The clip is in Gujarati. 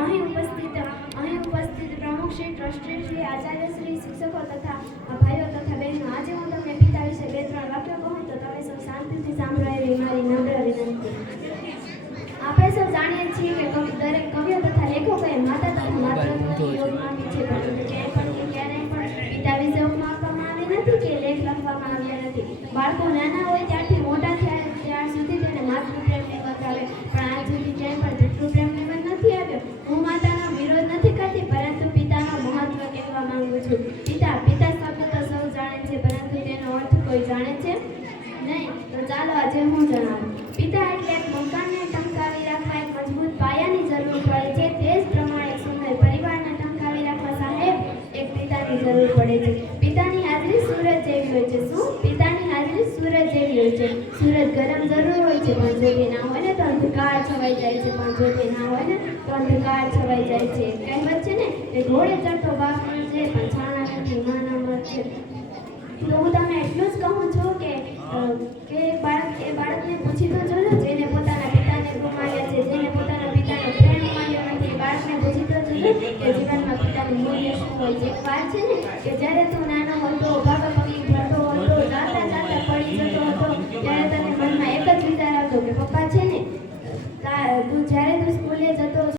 અહીં ઉપસ્થિત અહીં ઉપસ્થિત પ્રમુખ શ્રી ટ્રસ્ટી શ્રી આચાર્ય શ્રી શિક્ષકો તથા ભાઈઓ તથા બહેનો. આજે હું તમને પિતા વિશે બે ત્રણ વાક્યો કહું તો તમે સૌ શાંતિથી સાંભળો એવી મારી નમ્ર વિનંતી. આપણે સૌ જાણીએ છીએ કે કવિ દરેક કવિઓ તથા લેખકોએ માતા તથા માતૃત્વની યોગ આપી છે. પરંતુ ક્યાંય પણ ક્યારેય પણ પિતા વિશે ઉપમા આપવામાં આવી નથી કે લેખ લખવામાં આવ્યા નથી. બાળકો નાના હોય ત્યારથી છું પિતા પિતા શબ્દ તો સૌ જાણે છે, પરંતુ તેનો અર્થ કોઈ જાણે છે નહીં. તો ચાલો આજે હું જણાવું. પિતા એટલે એક મકાનને ટંકાવી રાખવા એક મજબૂત પાયાની જરૂર પડે છે. તે જ પ્રમાણે એક સુંદર પરિવારને ટંકાવી રાખવા સાહેબ એક પિતાની જરૂર પડે છે. પિતાની હાજરી સૂરજ જેવી હોય છે. શું? પિતાની હાજરી સૂરજ જેવી હોય છે. સૂરજ ગરમ જરૂર હોય છે, પણ જો ના હોય ને તો અંધકાર છવાઈ જાય છે. પણ જો ના હોય ને તો અંધકાર છવાઈ જાય છે. કહેવત છે ને એ ઘોડે ચડતો બાપ તો હું તમને એટલું જ કહું છું કે બાળક એ બાળકને પૂછી તો જોજો જેને પોતાના પિતાને જેને પોતાના પિતાનો પ્રેમ મળ્યો નથી બાળકને પૂછી તો કે જીવનમાં પિતાનું મૂલ્ય શું હોય છે એક વાત છે ને કે જ્યારે તું નાનો હતો ભાગા પગી ભરતો હતો ચાલતા ચાલતા પડી જતો હતો ત્યારે તને મનમાં એક જ વિચાર આવતો કે પપ્પા છે ને તું જયારે